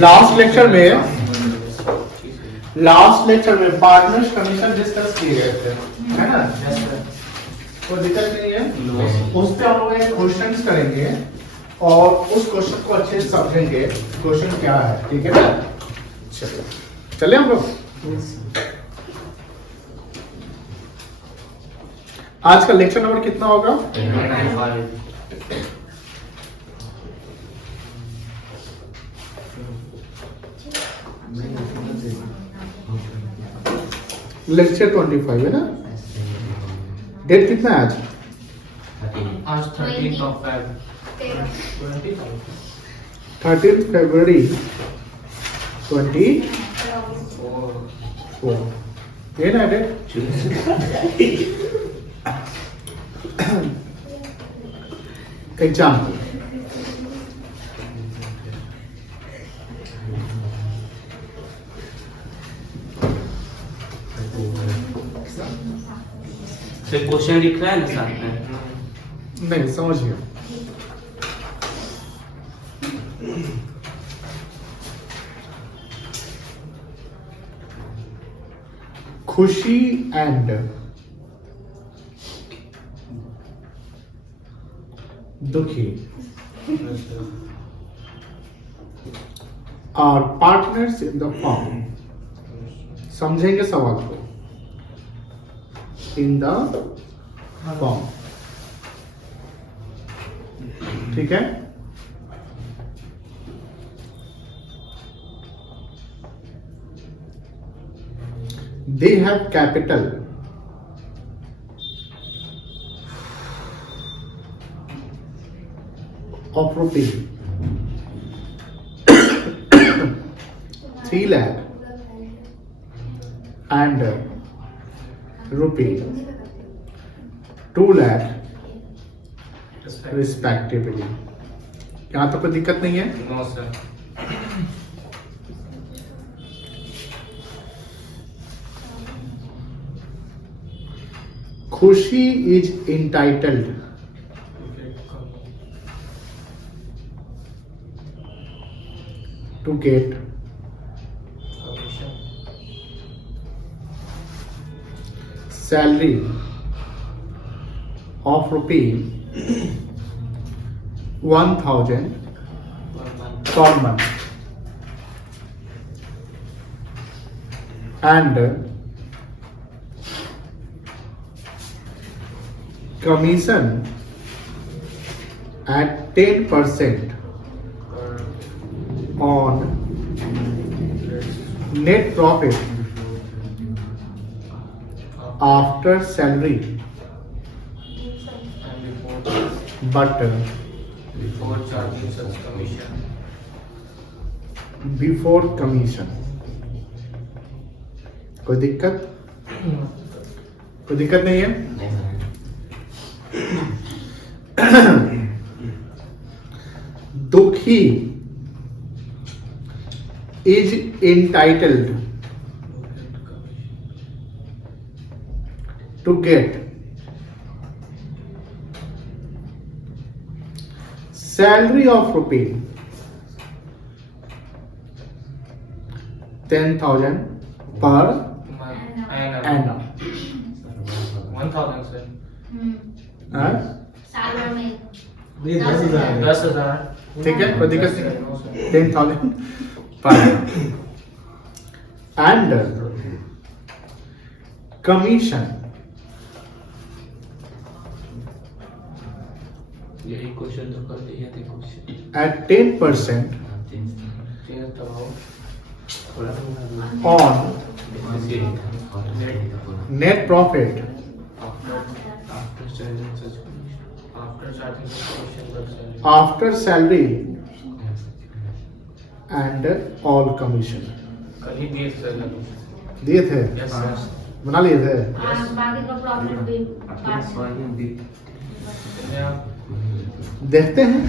Last lecture में partners commission discuss किए गए थे, है ना? कोई दिक्कत नहीं है। उस पे हम लोग एक क्वेश्चंस करेंगे और उस क्वेश्चन को अच्छे से समझेंगे क्वेश्चन क्या है, ठीक है ना? चले हम लोग। आज का लेक्चर नंबर कितना होगा? लेक्चर 25 है ना? डेट कितना है आज? आज 13 फरवरी 24 ये ना डेट? एग्जाम क्वेश्चन लिख रहा है ना साथ में? नहीं, समझिए। Khushi and Dukhi are partners in the firm. समझेंगे सवाल को। इन द फॉर्म, ठीक है? They have capital of rupees 3 lakh and rupees 2 lakh respectively। यहाँ तो कोई दिक्कत नहीं है? No sir. Khushi is entitled to get salary of rupees 1000 per month and commission at 10% on net profit after salary, but before charging such commission, before commission। कोई दिक्कत? कोई दिक्कत नहीं है? दुखी is entitled to get salary of rupees 10,000 per annum। 1000 sir. हाँ? सालों में 10,000। ठीक है, कोई दिक्कत नहीं। 10,000 per annum and commission यही क्वेश्चन तो कर दिया थे question. at 10% on net profit after salary and all commission। कल ही दिए सर। दिए थे? Yes sir. बना लिए थे? बाकी का प्रॉफिट भी देखते हैं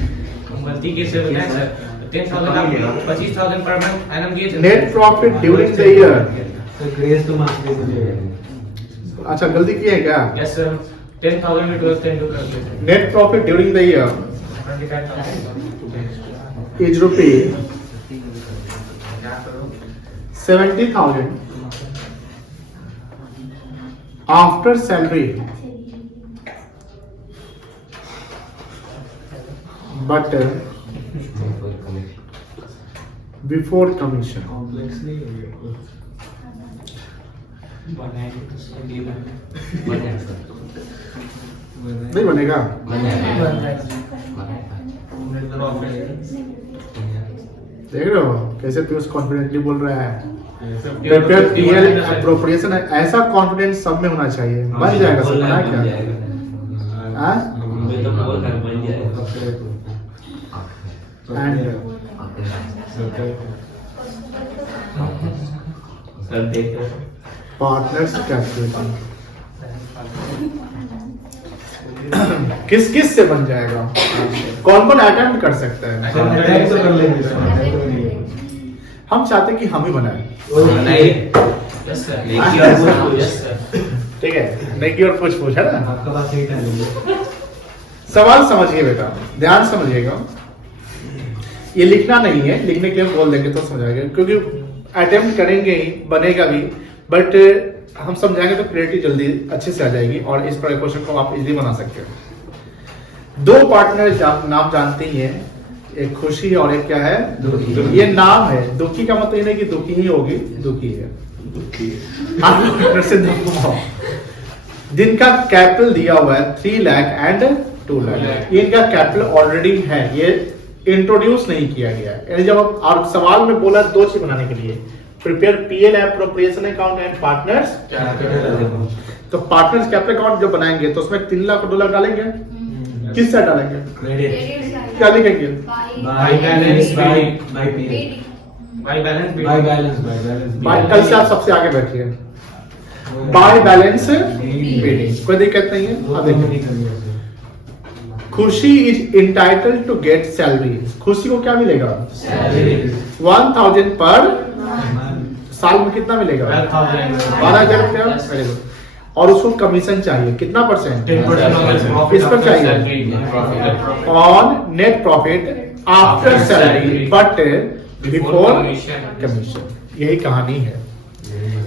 गलती कैसे बनाए सर? 10,000 25,000 पर मंथ एनम दिए थे। Net profit during the year. तो ग्रेस तो मार्क्स दे दीजिए। अच्छा, गलती की है क्या? Yes sir. 10,000 में 12 into calculation. Net profit during the year 25,000. Is rupee 70,000 after salary but before commission. नहीं बनेगा। देख रहे हो कैसे पीयूष कॉन्फिडेंटली बोल रहा है। पीएल एप्रोप्रिएशन ऐसा कॉन्फिडेंस सब में होना चाहिए, बन जाएगा सब। बना क्या हाँ? And पार्टनर्स कैपिटल किस किस से बन जाएगा? कौन कौन अटेम्प्ट कर सकता है? हम चाहते हैं कि हम ही बनाए। ठीक है, नेकी और पूछ पूछ है ना। सवाल समझिए बेटा, ध्यान समझिएगा। ये लिखना नहीं है, लिखने के लिए बोल देंगे तो समझाएंगे, क्योंकि अटेम्प्ट करेंगे ही, बनेगा भी, बट हम समझाएंगे तो क्लियरिटी जल्दी अच्छे से आ जाएगी और इस पर क्वेश्चन को आप इजीली बना सकते हो। दो पार्टनर नाम जानते ही हैं, एक खुशी और एक क्या है? दुखी। ये नाम है। दुखी का मतलब ये नहीं कि दुखी ही होगी, दुखी है। जिनका कैपिटल दिया हुआ है 3 लाख एंड 2 लाख, इनका कैपिटल ऑलरेडी है, ये इंट्रोड्यूस नहीं किया गया है। जब और सवाल में बोला 2 चीज बनाने के लिए, prepare PL appropriation account and partners, तो पार्टनर्स कैपिटल अकाउंट जब बनाएंगे तो उसमें 3 लाख और 2 लाख डालेंगे। किस से डालेंगे? क्या लिखेंगे? बाय कल से आप सबसे आगे बैठिए। बाय बैलेंस बीडिंग, कोई दिक्कत नहीं है। अब देखिए, Khushi is entitled to get salary. Khushi को क्या मिलेगा? 1,000 पर साल में कितना मिलेगा? 12,000 रुपया। Very good. और उसको कमीशन चाहिए कितना %? 10% इस पर चाहिए on net profit after salary but before commission. यही कहानी है।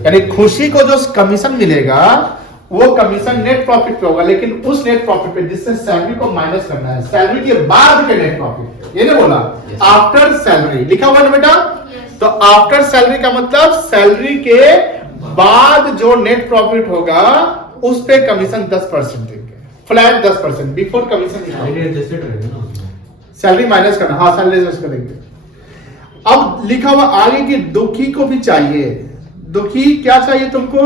यानी खुशी को जो कमीशन मिलेगा वो कमीशन नेट प्रॉफिट पे होगा, लेकिन उस नेट प्रॉफिट पे जिससे सैलरी को माइनस करना है, सैलरी के बाद के नेट प्रॉफिट। ये नहीं बोला आफ्टर सैलरी, लिखा हुआ ना बेटा? तो आफ्टर सैलरी का मतलब सैलरी के बाद जो नेट प्रॉफिट होगा उस पे कमीशन 10% देंगे, flat 10%। Before commission salary minus करना। हाँ, सैलरी एडजस्ट करेंगे। अब लिखा हुआ आगे कि दुखी को भी चाहिए। दुखी क्या चाहिए तुमको?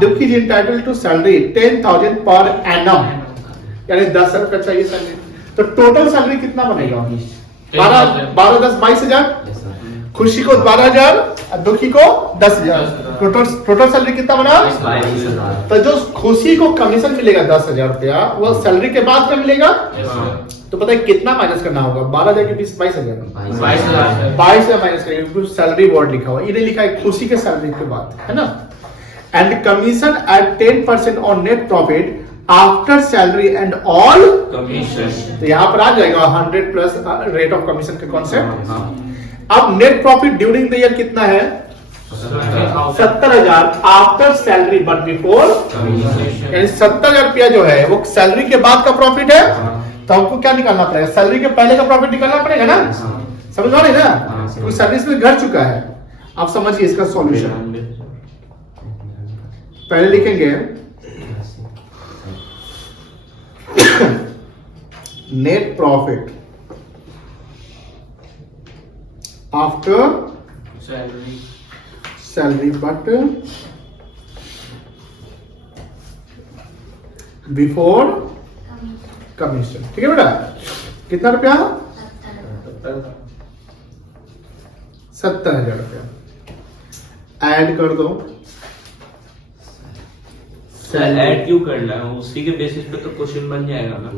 दुखी is entitled to salary 10,000 per annum, यानी 10,000 रुपया चाहिए सैलरी। तो टोटल सैलरी कितना बनेगा? 12, 10, 22,000। खुशी को 12,000, दुखी को 10,000। टोटल सैलरी कितना बना? 22,000। तो जो खुशी को कमीशन मिलेगा 10,000 रुपया, वो सैलरी के बाद में मिलेगा। तो पता है कितना माइनस करना होगा? 12,000 के 22,000 माइनस करेंगे। सैलरी वर्ड लिखा हुआ, ये लिखा है खुशी के सैलरी के बाद, है ना। And commission at 10% on net profit after salary and all commission. तो यहां पर आ जाएगा 100 प्लस रेट ऑफ कमीशन के कॉन्सेप्ट। अब net profit during the year कितना है? 70,000 after salary but before commission. यानी 70,000 रुपया जो है वो सैलरी के बाद का प्रॉफिट है। तो हमको क्या निकालना पड़ेगा? सैलरी के पहले का प्रॉफिट निकालना पड़ेगा ना। समझ रहे ना? तो सैलरी में घट चुका है। आप समझिए इसका सॉल्यूशन। पहले लिखेंगे net profit after salary but before commission. ठीक है बेटा? कितना रुपया? 70,000 रुपया। ऐड कर दो। ऐड क्यों करना है? उसी के बेसिस पे तो क्वेश्चन बन जाएगा ना।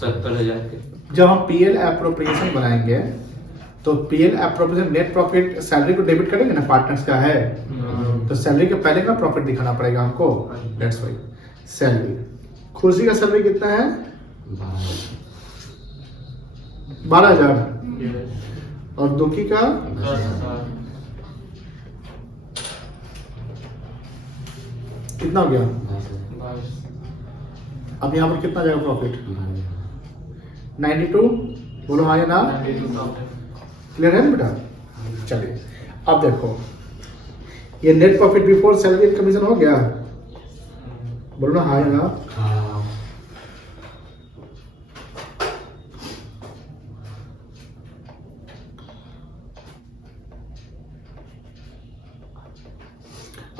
70,000 के जब हम पीएल एप्रोप्रिएशन बनाएंगे तो PL appropriation net profit salary को डेबिट करेंगे ना, पार्टनर्स का है तो सैलरी के पहले का प्रॉफिट दिखाना पड़ेगा हमको। दैट्स व्हाई सैलरी खुशी का सैलरी कितना है? 12,000। और दुखी का 10,000। कितना हो गया? 22। अब यहाँ पर कितना जाएगा प्रॉफिट? 92। बोलो हाँ या ना? 92,000। क्लियर है ना बेटा? चलिए अब देखो, ये net profit before salary and commission हो गया। बोलो ना हाँ या ना?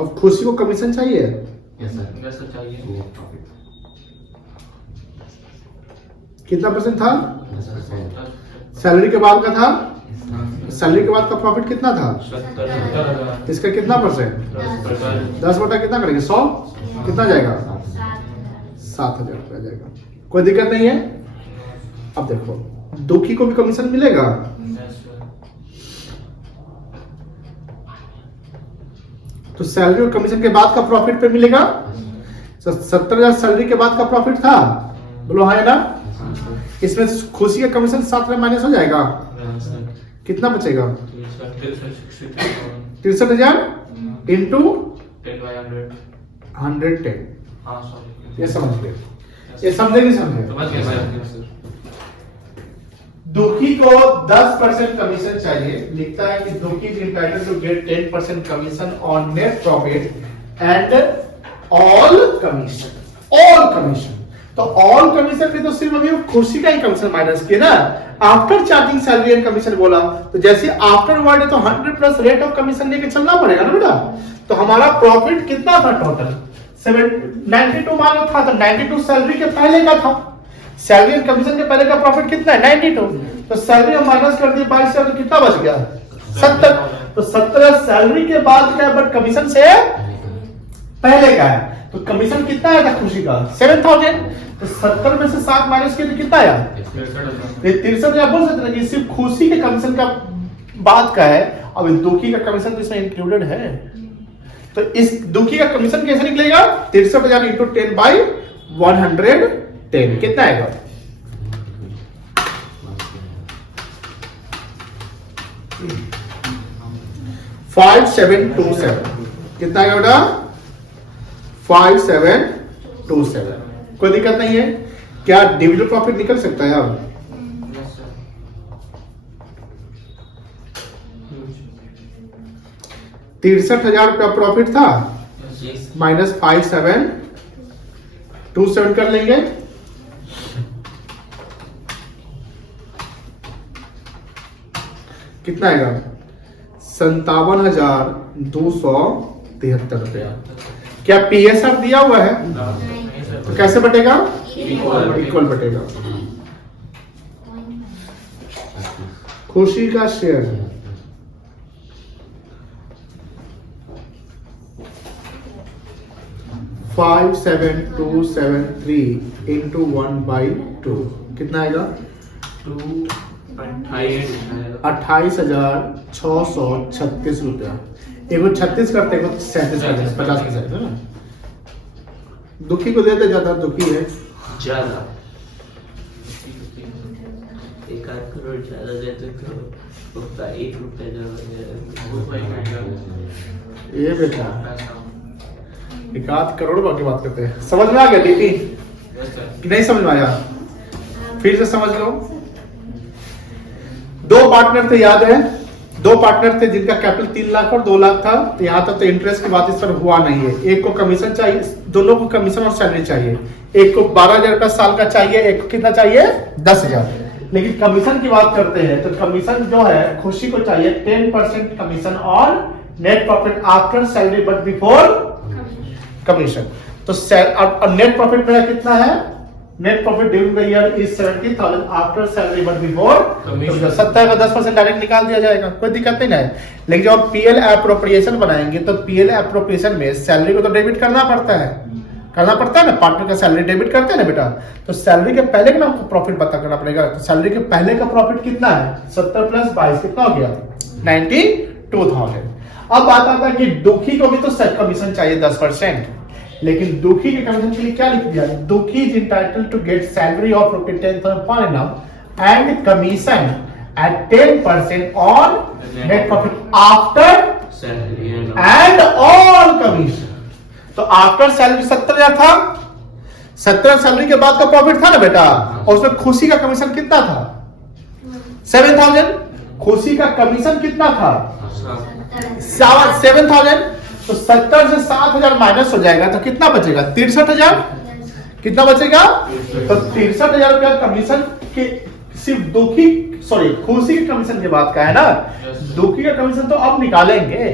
अब खुशी को कमीशन चाहिए। जैसा चाहिए। कितना परसेंट था? 10%। सैलरी के बाद का था? सैलरी के बाद का प्रॉफिट कितना था? 70,000। इसका कितना परसेंट? 10%। 10 बटा कितना करेंगे? 100। कितना जाएगा? 7,000 रुपया जाएगा। कोई दिक्कत नहीं है। अब देखो, दुखी को भी कमीशन मिलेगा। तो सैलरी और कमीशन के बाद का प्रॉफिट पे मिलेगा। 70,000 सैलरी के बाद का प्रॉफिट था। बोलो हाँ या ना? इसमें खुशी का कमीशन 7 में माइनस हो जाएगा। कितना बचेगा? 63,000 इंटू 110। ये समझ गए? ये समझे नहीं समझे? दुखी को 10% कमीशन चाहिए। लिखता है कि Dukhi is entitled to get 10% commission on net profit and all commission. All commission, तो ऑल कमीशन में तो सिर्फ अभी खुशी का ही कमीशन माइनस किया ना। After charging salary and commission बोला, तो जैसे आफ्टर वर्ड है तो 100 प्लस रेट ऑफ कमीशन लेके चलना पड़ेगा ना बेटा। तो हमारा प्रॉफिट कितना था टोटल? 92 मालूम था, तो 92 सैलरी के पहले का था। सैलरी एंड कमीशन के पहले का प्रॉफिट कितना है? 92। तो सैलरी हम माइनस कर दिए 22 से, तो कितना बच गया? 70। तो 70 सैलरी के बाद का है, बट कमीशन से पहले का है। तो कमीशन कितना आया था खुशी का? 7,000। तो 70 में से 7 माइनस किया तो कितना आया? 63,000। बोल सकते हैं कि सिर्फ खुशी के कमीशन का बाद का है। अब दुखी का कमीशन तो इसमें इंक्लूडेड है। तो इस दुखी का कमीशन कैसे निकलेगा? 63,000 इंटू 10 बाई 110 कितना आएगा? 5727। कितना आएगा बेटा? 5727। कोई दिक्कत नहीं है। क्या डिविडेंड प्रॉफिट निकल सकता है अब? 63,000 रुपया प्रॉफिट था, माइनस 5727 कर लेंगे। कितना आएगा? 57,273 रुपया। क्या पीएसआर दिया हुआ है? तो कैसे बटेगा? इक्वल बटेगा। खुशी का शेयर 57,273 इंटू 1/2 कितना आएगा? 28,636 रुपया। एगो 36 करते हैं, 37 करते हैं, 50% है ना। दुखी को देते ज्यादा, दुखी है ज्यादा। 1 करोड़ ज्यादा देते तो उसका 1 रुपया ज्यादा। ये बेटा 1 करोड़ की बात करते हैं। समझ में आ गया दीदी कि नहीं समझ में आया? फिर से समझ लो। 2 पार्टनर थे, याद है? 2 पार्टनर थे जिनका कैपिटल 3 लाख और 2 लाख था। तो यहाँ तक तो इंटरेस्ट की बात इस पर हुआ नहीं है। एक को कमीशन चाहिए, दोनों को कमीशन और सैलरी चाहिए। एक को 12,000 रुपया साल का चाहिए, एक को कितना चाहिए? 10,000। लेकिन कमीशन की बात करते हैं तो कमीशन जो है खुशी को चाहिए 10% commission on net profit after salary but before commission. तो नेट प्रॉफिट मेरा कितना है? Net profit during the year is 70,000 after salary but before commission. 70 का 10% डायरेक्ट निकाल दिया जाएगा, कोई दिक्कत नहीं है। लेकिन जब आप पीएल एप्रोप्रिएशन बनाएंगे तो पीएल एप्रोप्रिएशन में सैलरी को तो डेबिट करना पड़ता है ना। पार्टनर का सैलरी डेबिट करते हैं ना बेटा। तो सैलरी के पहले का आपको प्रॉफिट पता करना पड़ेगा। तो सैलरी के पहले का प्रॉफिट कितना है? 70 प्लस 22 कितना हो गया? 92,000। अब बात आता है कि दुखी को भी तो कमीशन चाहिए 10%। लेकिन दुखी के कमीशन के लिए क्या लिख दिया, Dukhi is entitled to get salary of ₹10,000 per annum and commission at 10% on net profit after salary and all commission। तो आफ्टर सैलरी 70,000 था, 70,000 सैलरी के बाद का प्रॉफिट था ना बेटा, और उसमें खुशी का कमीशन कितना था 7,000, खुशी का कमीशन कितना था 7,000, तो 70 से 7,000 माइनस हो जाएगा तो कितना बचेगा 63,000, कितना बचेगा, तो 63,000 रुपया कमीशन के सिर्फ दुखी खुशी के कमीशन की बात का है ना, दुखी का कमीशन तो अब निकालेंगे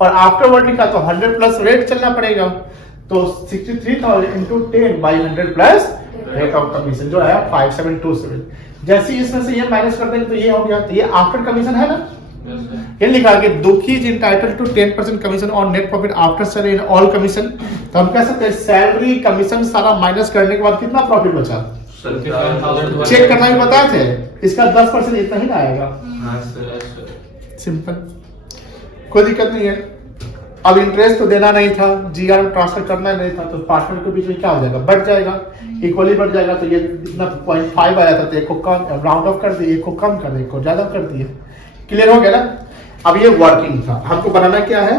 और आफ्टरवर्ड लिखा तो 100 प्लस रेट चलना पड़ेगा, तो 63,000 into 10 by 100 plus rate of commission जो है 5727। जैसे ही इसमें से ये माइनस कर देंगे तो ये हो गया, तो ये आफ्टर कमीशन है ना, ये लिखा कि Dukhi is entitled to 10% commission on net profit after salary in all commission. तो हम कह सकते हैं सैलरी कमीशन सारा माइनस करने के बाद कितना प्रॉफिट बचा, चेक करना भी बताए थे, इसका 10% इतना ही ना आएगा, सिंपल, कोई दिक्कत नहीं है। अब इंटरेस्ट तो देना नहीं था, जीआर में ट्रांसफर करना नहीं था, तो पार्टनर के बीच में क्या हो जाएगा, बढ़ जाएगा, इक्वली बढ़ जाएगा, तो ये इतना 0.5 आया था तो एक को कम राउंड ऑफ कर दिए, एक को कम कर दिए, एक को ज्यादा कर दिए, क्लियर हो गया ना। अब ये वर्किंग था, हमको बनाना क्या है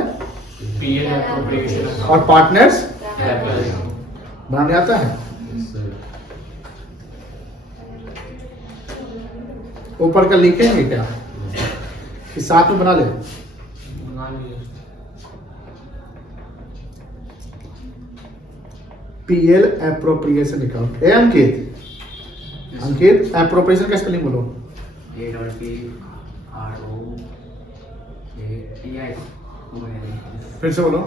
और पार्टनर्स बनाने आता है, ऊपर का लिखेंगे क्या कि साथ में बना ले, पीएल एप्रोप्रिएशन अकाउंट। ए अंकित एप्रोप्रिएशन का स्पेलिंग बोलो, फिर से बोलो,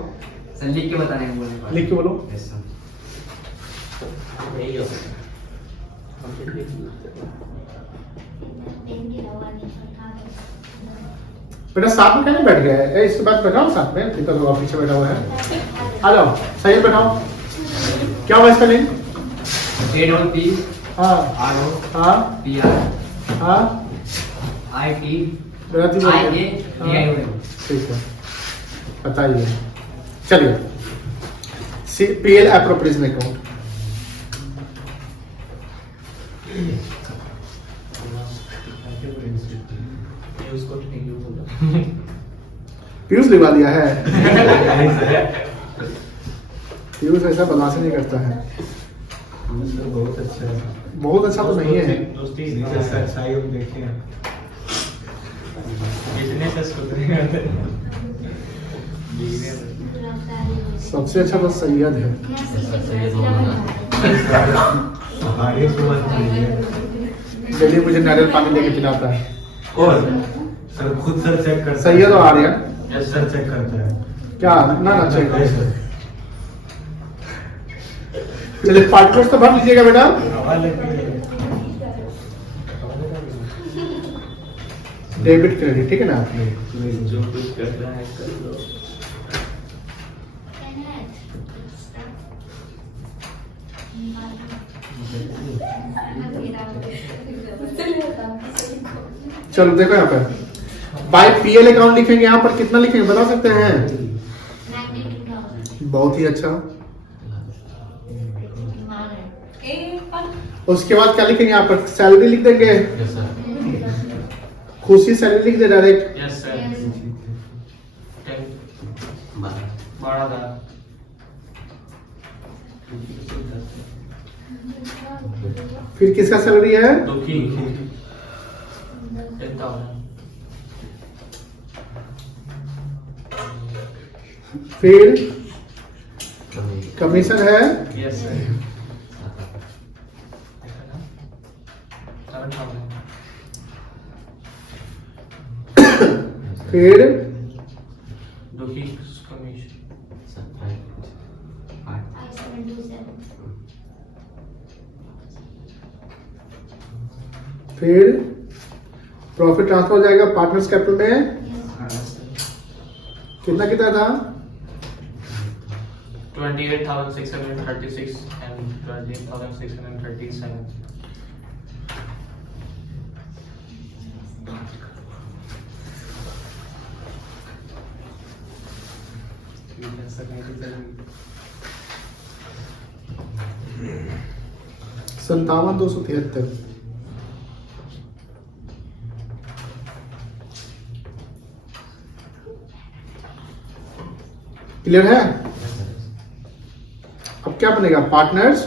लिख के बताने हैं, बोलने लिख के बोलो, बेटा साथ में कहने बैठ गया है, इसके बाद बैठाओ साथ में, इतना तो पीछे बैठा हुआ है, आ जाओ सही है, बैठाओ, क्या हुआ इसका लिंक, हाँ हाँ हाँ ठीक है, बताइए, चलिए पीएल एप्रोप्रिएशन अकाउंट, पीयूष लिखवा दिया है, पीयूष ऐसा बदमाश नहीं करता है, बहुत अच्छा है, बहुत अच्छा तो नहीं है, दोस्ती अच्छा ही हम देखे हैं, सबसे अच्छा तो सैयद है, डेली मुझे नारियल पानी लेके पिलाता है, और सर खुद सर चेक करता है, सैयद और आर्यन सर चेक करता है क्या ना चेक, चलिए पार्टनर्स तो भर लीजिएगा बेटा, डेबिट क्रेडिट, ठीक है ना, जो कुछ करना है कर लो। चलो देखो यहाँ पे बाय पीएल अकाउंट लिखेंगे, यहाँ पर कितना लिखेंगे बता सकते हैं, 92,000। बहुत ही अच्छा। उसके बाद क्या लिखेंगे, यहाँ पर सैलरी लिख देंगे, खुशी सैलरी लिख दे डायरेक्ट, यस सर, Yes. 12,000, फिर किसका सैलरी है, दुखी 10,000, फिर कमीशन है, यस सर, 7,000, फिर दुखी कमीशन 5,727। फिर प्रॉफिट ट्रांसफर हो जाएगा पार्टनर्स कैपिटल में, Yes. कितना कितना था, 28,636 and 28,637. 57,273। क्लियर है? अब क्या बनेगा? पार्टनर्स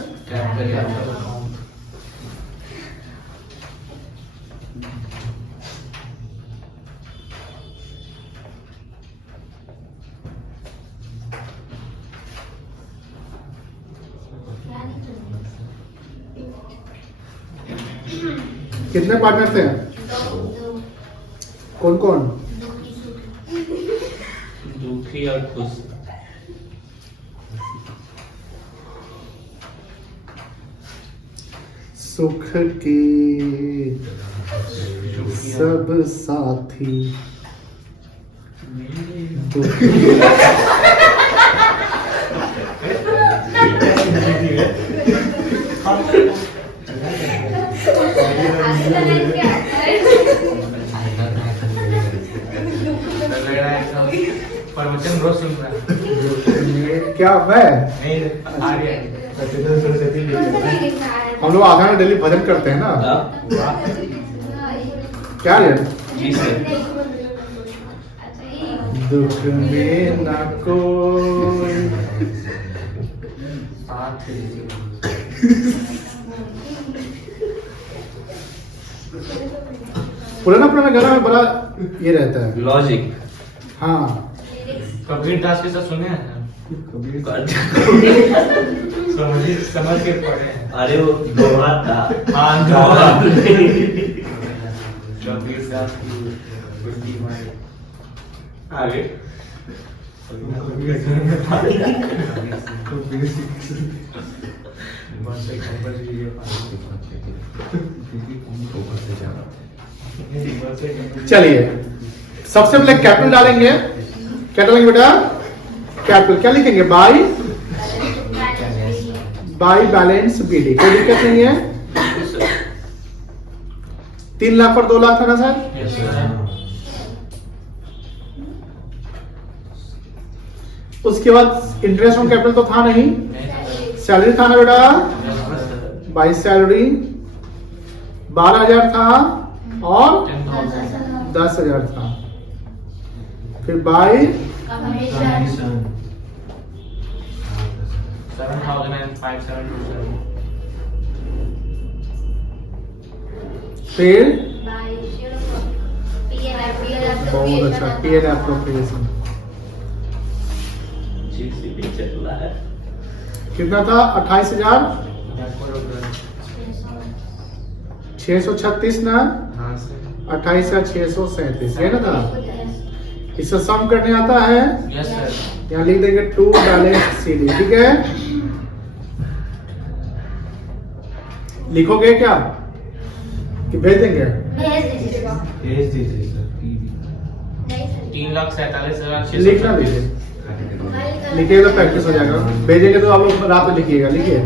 कितने पार्टनर थे? दो कौन कौन? दुखी और खुश। सुख के सब साथी दुख प्रवचन रोज सुन रहा है। क्या मैं? आर्य हम लोग आधा में डेली भजन करते हैं ना। क्या है? जी सर। दुख में न कोई पुराना पुराना गाना में बड़ा ये रहता है। लॉजिक। हाँ कबीर दास के साथ सुने हैं? समझ के पढ़े हैं। अरे वो दोहा था। हाँ, दोहा। कबीर दास की बुद्धि में आगे चलिए सबसे पहले कैपिटल डालेंगे। क्या डालेंगे बेटा? कैपिटल। क्या लिखेंगे? By balance BD. कोई दिक्कत नहीं है। 3 लाख और 2 लाख था ना सर? उसके बाद इंटरेस्ट ऑन कैपिटल तो था नहीं। सैलरी था ना बेटा? बाई सैलरी 12,000 था और 10,000 था। फिर बाई 7,527। फिर बहुत अच्छा पीएल एप्रोप्रिएशन जीसीबी चल रहा है। कितना था? 28,636 ना? हाँ सर। 28,637 ये ना था। इससे सम करने आता है। Yes sir. यहाँ लिख देंगे टू बैलेंस सीडी। ठीक है, लिखोगे क्या कि भेज देंगे? भेज दीजिए सर। 3,47,600। लिखना दीजिए, लिखिएगा तो प्रैक्टिस हो जाएगा। भेजेंगे तो आप लोग रात में लिखिएगा। लिखिए